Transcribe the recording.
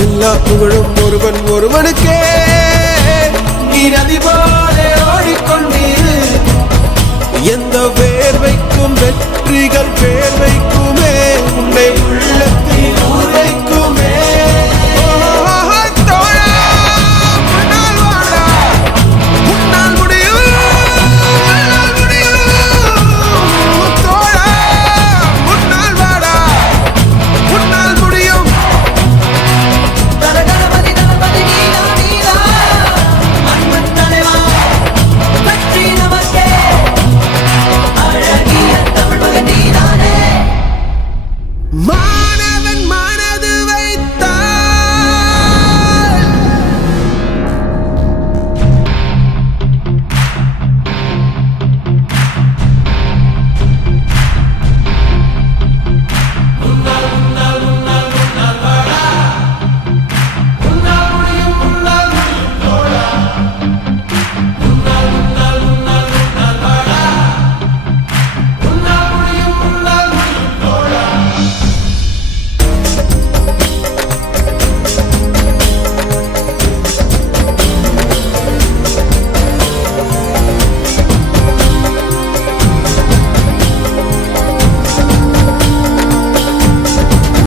எல்லா புகழும் ஒருவன் ஒருவனுக்கே. நீ நதி போல ஓடிக்கொண்டீர் எந்த வேர்வைக்கும் வெற்றிகள் வேர்வை